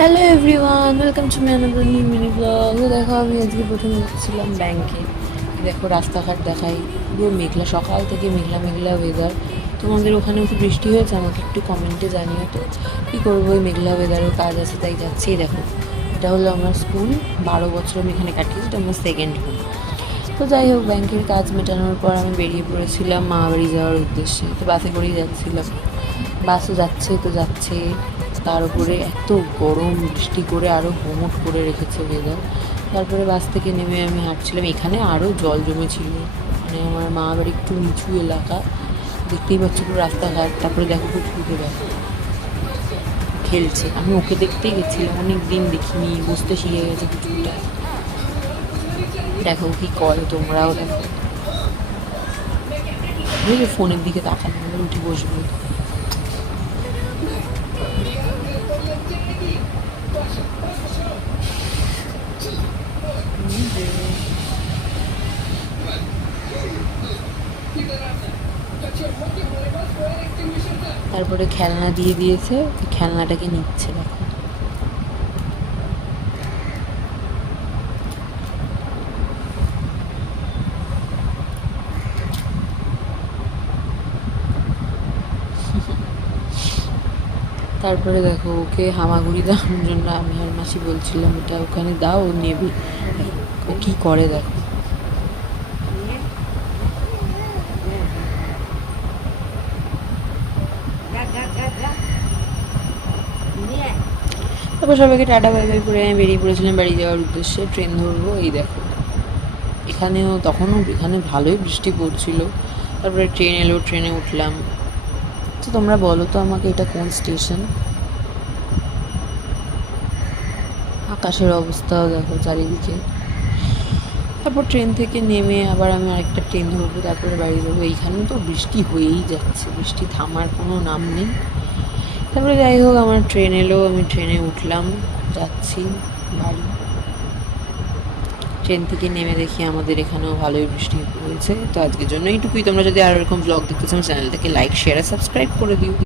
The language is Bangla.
Hello everyone, welcome to my another new mini blog. দেখো আমি আজকে প্রথমে যাচ্ছিলাম ব্যাংকে। দেখো রাস্তাঘাট দেখাই, পুরো মেঘলা, সকাল থেকে মেঘলা মেঘলা ওয়েদার। তোমাদের ওখানেও কি বৃষ্টি হয়েছে? আমাকে একটু কমেন্টে জানিও তো। কী করবো, ওই মেঘলা ওয়েদারের কাজ আছে তাই যাচ্ছি। দেখো এটা হলো আমার স্কুল, 12 বছর আমি এখানে কাটিয়েছি, এটা আমার সেকেন্ড হোম। তো যাই হোক, ব্যাংকের কাজ মেটানোর পর আমি বেরিয়ে পড়েছিলাম মামাবাড়ি যাওয়ার উদ্দেশ্যে। তো বাসে করেই যাচ্ছিলাম, বাসও যাচ্ছে তো যাচ্ছে, তার উপরে এত গরম, বৃষ্টি করে আরও গুমোট করে রেখেছে ওয়েদার। তারপরে বাস থেকে নেমে আমি হাঁটছিলাম, এখানে আরও জল জমেছিল, মানে আমার মামাবাড়ি একটু নিচু এলাকা, দেখতেই পাচ্ছি পুরো রাস্তাঘাট। তারপরে দেখো কুকুরকে দেখো খেলছে, আমি ওকে দেখতেই গেছিলাম, অনেক দিন দেখিনি, বুঝতে শিখে গেছে কুকুরটা। দেখো কি করে, তোমরাও দেখো। বুঝলি, ফোনের দিকে তাকানো, উঠে বসবো। তারপরে খেলনা দিয়ে দিয়েছে, খেলনাটাকে নিচ্ছে দেখো। তারপরে দেখো ওকে হামাগুড়ি দেওয়ার জন্য আমি আর মাসি বলছিলাম এটা ওখানে দাও, ও নেবে। ও কী করে দেখো। তারপর সবাইকে টাটা বাই বাই করে আমি বেরিয়ে পড়েছিলাম বাড়ি যাওয়ার উদ্দেশ্যে, ট্রেন ধরবো। এই দেখো এখানেও, তখনও এখানে ভালোই বৃষ্টি পড়ছিল। তারপরে ট্রেন এলো, ট্রেনে উঠলাম। তো তোমরা বলো তো আমাকে, এটা কোন স্টেশন? আকাশের অবস্থাও দেখো চারিদিকে। তারপর ট্রেন থেকে নেমে আবার আমি আরেকটা ট্রেন ধরবো, তারপরে বাড়ি যাবো। এইখানে তো বৃষ্টি হয়েই যাচ্ছে, বৃষ্টি থামার কোনো নাম নেই। তারপরে যাই হোক, আমার ট্রেন এলো, আমি ট্রেনে উঠলাম, যাচ্ছি বাড়ি। ট্রেন থেকে নেমে দেখি আমাদের এখানেও ভালোই বৃষ্টি হয়েছে। তো আজকের জন্য এইটুকুই। তোমরা যদি আরও এরকম ব্লগ দেখতে চাও, চ্যানেলটাকে লাইক, শেয়ার আর সাবস্ক্রাইব করে দিও।